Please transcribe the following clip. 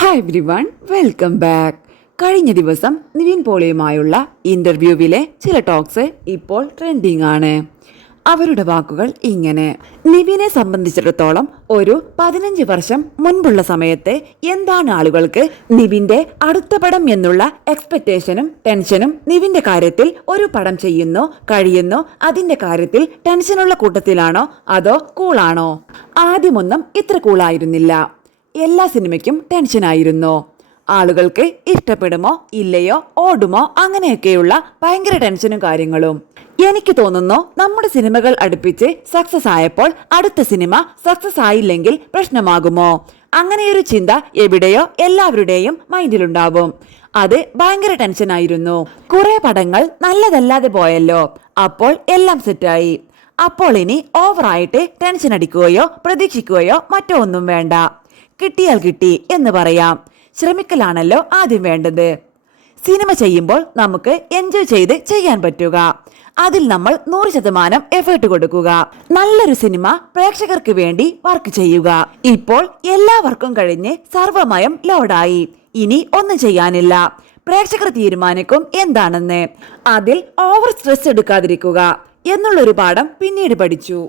Hi everyone, welcome back. കഴിഞ്ഞ ദിവസം നിവിൻ പോളിയുമായുള്ള ഇന്റർവ്യൂവിലെ ചില ടോക്സ് ഇപ്പോൾ ട്രെൻഡിങ് ആണ്. അവരുടെ വാക്കുകൾ ഇങ്ങനെ: നിവിനെ സംബന്ധിച്ചിടത്തോളം ഒരു 15 വർഷം മുൻപുള്ള സമയത്തെ എന്താണ് ആളുകൾക്ക് നിവിന്റെ അടുത്ത പടം എന്നുള്ള എക്സ്പെക്ടേഷനും ടെൻഷനും നിവിന്റെ കാര്യത്തിൽ ഒരു പടം ചെയ്യുന്നു കഴിയുന്നു അതിന്റെ കാര്യത്തിൽ ടെൻഷനുള്ള കൂട്ടത്തിലാണോ അതോ കൂളാണോ? ആദ്യമൊന്നും ഇത്ര കൂളായിരുന്നില്ല. എല്ലാ സിനിമയ്ക്കും ടെൻഷനായിരുന്നു. ആളുകൾക്ക് ഇഷ്ടപ്പെടുമോ ഇല്ലയോ, ഓടുമോ, അങ്ങനെയൊക്കെയുള്ള ഭയങ്കര ടെൻഷനും കാര്യങ്ങളും. എനിക്ക് തോന്നുന്നു നമ്മുടെ സിനിമകൾ അടുപ്പിച്ച് സക്സസ് ആയപ്പോൾ അടുത്ത സിനിമ സക്സസ് ആയില്ലെങ്കിൽ പ്രശ്നമാകുമോ, അങ്ങനെയൊരു ചിന്ത എവിടെയോ എല്ലാവരുടെയും മൈൻഡിലുണ്ടാവും. അത് ഭയങ്കര ടെൻഷനായിരുന്നു. കുറെ പടങ്ങൾ നല്ലതല്ലാതെ പോയല്ലോ, അപ്പോൾ എല്ലാം സെറ്റായി. അപ്പോൾ ഇനി ഓവറായിട്ട് ടെൻഷൻ അടിക്കുകയോ പ്രതീക്ഷിക്കുകയോ മറ്റോ ഒന്നും വേണ്ട. കിട്ടിയാൽ കിട്ടി എന്ന് പറയാം. ശ്രമിക്കലാണല്ലോ ആദ്യം വേണ്ടത്. സിനിമ ചെയ്യുമ്പോൾ നമുക്ക് എൻജോയ് ചെയ്ത് ചെയ്യാൻ പറ്റുക, അതിൽ നമ്മൾ 100% എഫേർട്ട് കൊടുക്കുക. നല്ലൊരു സിനിമ പ്രേക്ഷകർക്ക് വേണ്ടി വർക്ക് ചെയ്യുക. ഇപ്പോൾ എല്ലാവർക്കും കഴിഞ്ഞ് സർവമയം ലോഡായി, ഇനി ഒന്നും ചെയ്യാനില്ല. പ്രേക്ഷകർ തീരുമാനിക്കും എന്താണെന്ന്. അതിൽ ഓവർ സ്ട്രെസ് എടുക്കാതിരിക്കുക എന്നുള്ളൊരു പാഠം പിന്നീട് പഠിച്ചു.